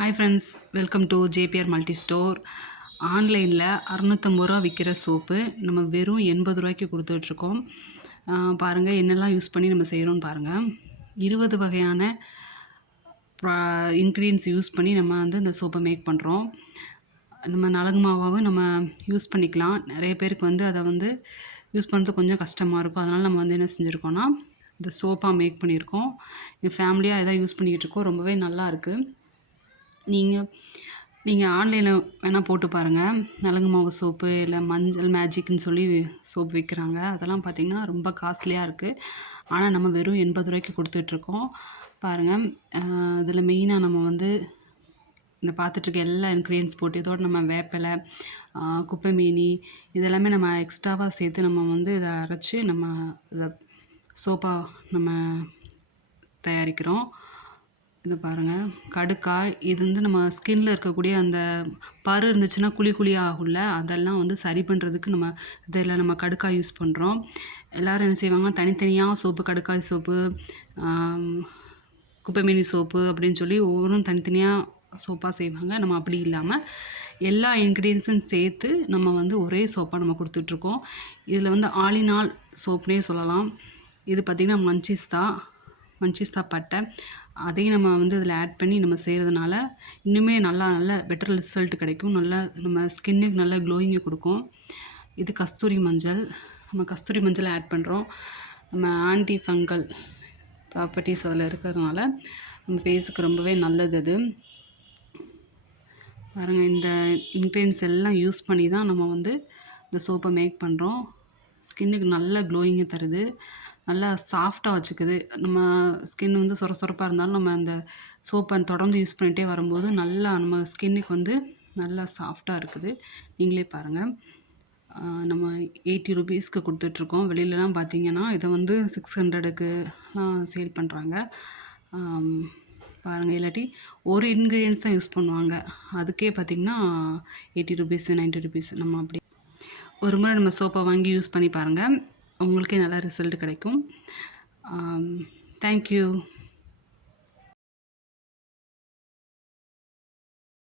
Hi friends, welcome to JPR multi store. ஆன்லைனில் 650 ரூபா விற்கிற சோப்பு நம்ம வெறும் 80 ரூபாய்க்கு கொடுத்துட்ருக்கோம். பாருங்கள் என்னெல்லாம் யூஸ் பண்ணி நம்ம செய்கிறோன்னு பாருங்கள். 20 வகையான இன்க்ரீடியன்ஸ் யூஸ் பண்ணி நம்ம இந்த சோப்பை மேக் பண்ணுறோம். நம்ம நலங்கு மாவாகவும் நம்ம யூஸ் பண்ணிக்கலாம். நிறைய பேருக்கு அதை யூஸ் பண்ணுறது கொஞ்சம் கஷ்டமாக இருக்கும். அதனால் நம்ம என்ன செஞ்சுருக்கோன்னா இந்த சோப்பாக மேக் பண்ணியிருக்கோம். எங்கள் ஃபேமிலியாக எதாவது யூஸ் பண்ணிக்கிட்டு இருக்கோம். ரொம்பவே நல்லாயிருக்கு. நீங்கள் ஆன்லைனில் வேணால் போட்டு பாருங்கள். நலங்கு மாவு சோப்பு இல்லை மஞ்சள் மேஜிக்னு சொல்லி சோப்பு விற்கிறாங்க. அதெல்லாம் பார்த்திங்கன்னா ரொம்ப காஸ்ட்லியாக இருக்குது. ஆனால் நம்ம வெறும் 80 ரூபாய்க்கு கொடுத்துட்ருக்கோம். பாருங்கள், இதில் மெயினாக நம்ம இந்த பார்த்துட்ருக்க எல்லா இன்க்ரீடியன்ஸ் போட்டு இதோடு நம்ம வேப்பிலை, குப்பை மீனி இதெல்லாமே நம்ம எக்ஸ்ட்ராவாக சேர்த்து நம்ம இதை அரைச்சி நம்ம இதை சோப்பாக நம்ம தயாரிக்கிறோம். இது பாருங்கள், கடுக்காய். இது நம்ம ஸ்கின்னில் இருக்கக்கூடிய அந்த பரு இருந்துச்சுன்னா குழி ஆகும்ல, அதெல்லாம் சரி பண்ணுறதுக்கு இதில் நம்ம கடுக்காய் யூஸ் பண்ணுறோம். எல்லோரும் என்ன செய்வாங்க, தனித்தனியாக சோப்பு, கடுக்காய் சோப்பு, குப்பைமேனி சோப்பு அப்படின்னு சொல்லி ஒவ்வொன்றும் தனித்தனியாக சோப்பாக செய்வாங்க. நம்ம அப்படி இல்லாமல் எல்லா இன்க்ரீடியன்ஸும் சேர்த்து நம்ம ஒரே சோப்பாக நம்ம கொடுத்துட்ருக்கோம். இதில் ஆல் இன் ஆல் சோப்னே சொல்லலாம். இது பார்த்திங்கன்னா மஞ்சிஸ்தா பட்டை, அதையும் நம்ம இதில் ஆட் பண்ணி நம்ம செய்கிறதுனால இன்னுமே நல்ல பெட்டர் ரிசல்ட் கிடைக்கும். நம்ம ஸ்கின்னுக்கு நல்ல க்ளோயிங்கை கொடுக்கும். இது கஸ்தூரி மஞ்சள். நம்ம கஸ்தூரி மஞ்சள் ஆட் பண்ணுறோம். நம்ம ஆன்டி ஃபங்கல் ப்ராப்பர்ட்டிஸ் அதில் இருக்கிறதுனால நம்ம ஃபேஸுக்கு ரொம்பவே நல்லது. அது பாருங்கள், இந்த இன்க்ரீடியன்ஸ் எல்லாம் யூஸ் பண்ணி தான் நம்ம இந்த சோப்பை மேக் பண்ணுறோம். ஸ்கின்னுக்கு நல்ல க்ளோயிங்கை தருது, நல்லா சாஃப்டாக வச்சுக்குது. நம்ம ஸ்கின் சொரப்பாக இருந்தாலும் நம்ம அந்த சோப்பை தொடர்ந்து யூஸ் பண்ணிகிட்டே வரும்போது நல்லா நம்ம ஸ்கின்னுக்கு நல்லா சாஃப்டாக இருக்குது. நீங்களே பாருங்கள், நம்ம 80 ருபீஸ்க்கு கொடுத்துட்ருக்கோம். வெளியிலலாம் பார்த்திங்கன்னா இதை 600க்குலாம் சேல் பண்ணுறாங்க. பாருங்கள், இல்லாட்டி ஒரு இன்க்ரீடியன்ஸ் தான் யூஸ் பண்ணுவாங்க. அதுக்கே பார்த்திங்கன்னா 80 ருபீஸ் 90 ருபீஸ். நம்ம அப்படி ஒரு முறை நம்ம சோப்பை வாங்கி யூஸ் பண்ணி பாருங்கள், உங்களுக்கே நல்ல ரிசல்ட் கிடைக்கும். தேங்க்யூ.